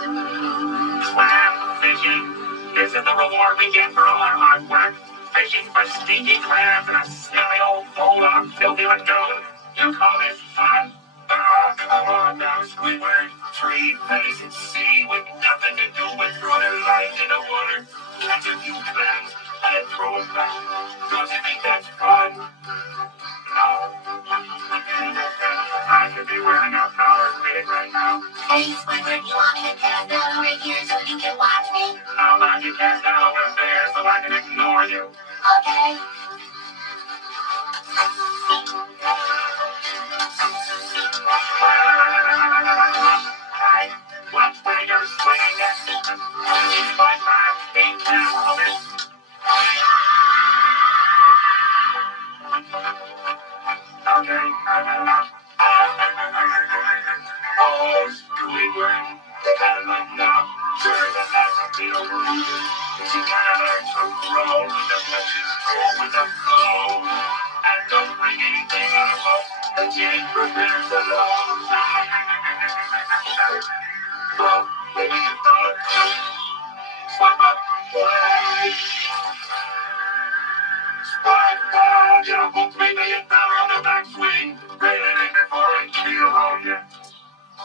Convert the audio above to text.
Clam fishing. This is the reward we get for all our hard work. Fishing for stinky clams in a silly old bowl of filthy lagoon. You call this fun? Oh, come on now, Squidward. Free place at sea with nothing to do but throw their lives in the water. Catch a few clams and then throw them back. Don't you think that's fun? No. I should be wearing a power grid right now. Hey, Squidward, you want me to cast down over here so you can watch me? How about you cast it over there so I can ignore you? Okay. Hey, watch where you're swinging it. It's my back, being careful of it. Okay, enough. Oh, Squidward, cut enough now. Sure, that's a deal. You gotta learn to roll with the punches, roll with the flow. And don't bring anything out of us until it prepares the load. Well, maybe you thought, swap up, play. Spike ball, jump, $3 million on the backswing.